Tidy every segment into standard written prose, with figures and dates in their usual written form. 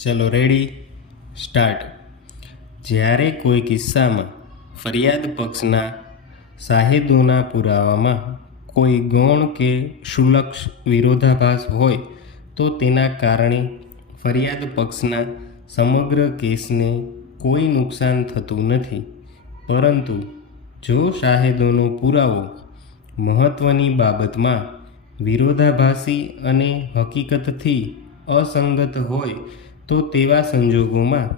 ચલો ready start. જ્યારે કોઈ કિસ્સામાં ફરિયાદ પક્ષના સાહેદોના પુરાવામાં કોઈ ગૌણ કે ક્ષુલ્લક વિરોધાભાસ હોય તો તેના કારણે ફરિયાદ પક્ષના સમગ્ર કેસને કોઈ નુકસાન થતું નથી. પરંતુ જો સાહેદોનો પુરાવો મહત્ત્વની બાબતમાં વિરોધાભાસી અને હકીકતથી અસંગત હોય તો તેવા સંજોગોમાં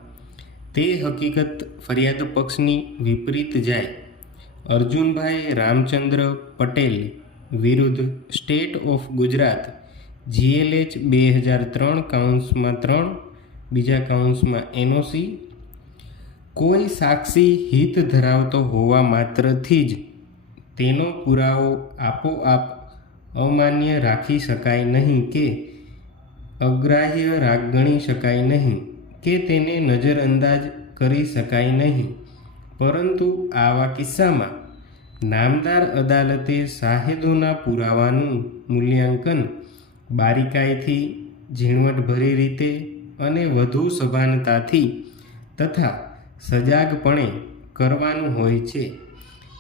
તે હકીકત ફરિયાદ પક્ષની વિપરીત જાય. અર્જુનભાઈ રામચંદ્ર પટેલ વિરુદ્ધ સ્ટેટ ઓફ ગુજરાત GLH 2003 બીજા કાઉન્સમાં NOC. કોઈ સાક્ષી હિત ધરાવતો હોવા માત્રથી જ તેનો પુરાવો આપોઆપ અમાન્ય રાખી શકાય નહીં કે અગ્રાહ્ય ગણી શકાય નહીં કે તેને નજરઅંદાજ કરી શકાય નહીં. પરંતુ આવા કિસ્સામાં નામદાર અદાલતે સાહેદોના પુરાવાનું મૂલ્યાંકન બારીકાઈથી, ઝીણવટભરી રીતે અને વધુ સભાનતાથી તથા સજાગપણે કરવાનું હોય છે.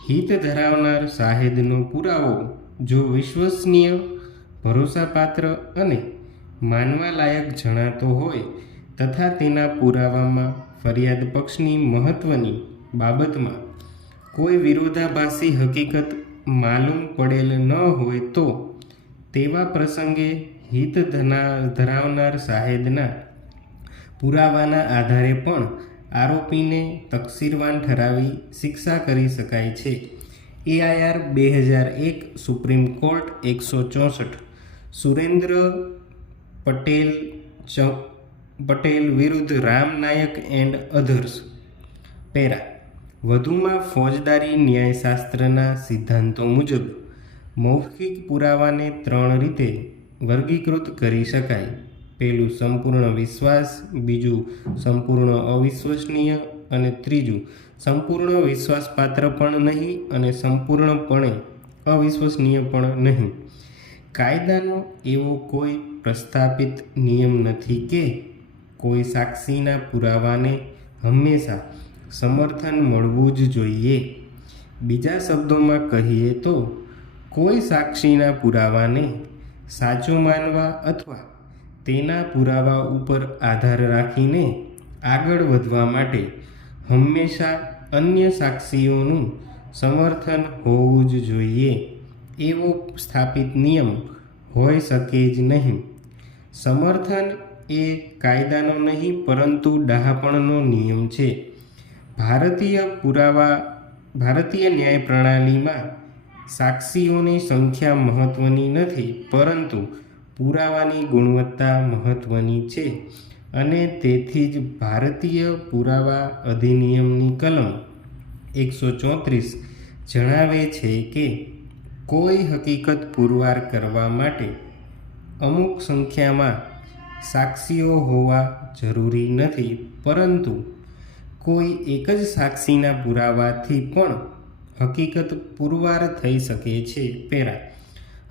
હિત ધરાવનાર સાહેદનો પુરાવો જો વિશ્વસનીય, ભરોસાપાત્ર અને માનવાલાયક જણાતો હોય તથા તેના પુરાવામાં ફરિયાદ પક્ષની મહત્ત્વની બાબતમાં કોઈ વિરોધાભાસી હકીકત માલુમ પડેલ ન હોય તો તેવા પ્રસંગે હિત ધરાવનાર સાહેદના પુરાવાના આધારે પણ આરોપીને તકસીરવાન ઠરાવી શિક્ષા કરી શકાય છે. AIR 2001 supreme court 164. Surendra Patel વિરુદ્ધ રામ નાયક એન્ડ અધર્સ. પેરા. વધુમાં ફોજદારી ન્યાયશાસ્ત્રના સિદ્ધાંતો મુજબ મૌખિક પુરાવાને 3 રીતે વર્ગીકૃત કરી શકાય. પહેલું સંપૂર્ણ વિશ્વાસ, બીજું સંપૂર્ણ અવિશ્વસનીય અને ત્રીજું સંપૂર્ણ વિશ્વાસપાત્ર પણ નહીં અને સંપૂર્ણપણે અવિશ્વસનીય પણ નહીં. કાયદાનો એવો કોઈ પ્રસ્થાપિત નિયમ નથી કે કોઈ સાક્ષીના પુરાવાને હંમેશા સમર્થન મળવું જ જોઈએ. બીજા શબ્દોમાં કહીએ તો કોઈ સાક્ષીના પુરાવાને સાચો માનવા અથવા તેના પુરાવા ઉપર આધાર રાખીને આગળ વધવા માટે હંમેશા અન્ય સાક્ષીઓનું સમર્થન હોવું જ જોઈએ એવો સ્થાપિત નિયમ હોઈ શકે જ નહીં. સમર્થન એ કાયદાનો નહીં પરંતુ ડહાપણનો નિયમ છે. ભારતીય ન્યાય પ્રણાલીમાં સાક્ષીઓની સંખ્યા મહત્ત્વની નથી પરંતુ પુરાવાની ગુણવત્તા મહત્ત્વની છે અને તેથી જ ભારતીય પુરાવા અધિનિયમની કલમ 134 જણાવે છે કે કોઈ હકીકત પુરવાર કરવા માટે અમુક સંખ્યામાં સાક્ષીઓ હોવા જરૂરી નથી પરંતુ કોઈ એક જ સાક્ષીના પુરાવાથી પણ હકીકત પુરવાર થઈ શકે છે. પેરા.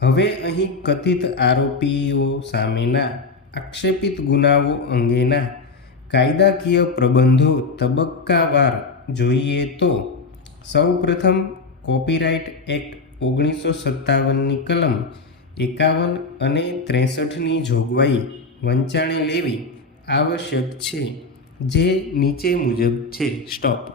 હવે અહીં કથિત આરોપીઓ સામેના આક્ષેપિત ગુનાઓ અંગેના કાયદાકીય પ્રબંધો તબક્કાવાર જોઈએ તો સૌપ્રથમ કોપીરાઇટ એક્ટ 1957ની કલમ 51 અને 63ની જોગવાઈ વંચાણે લેવી આવશ્યક છે જે નીચે મુજબ છે. સ્ટોપ.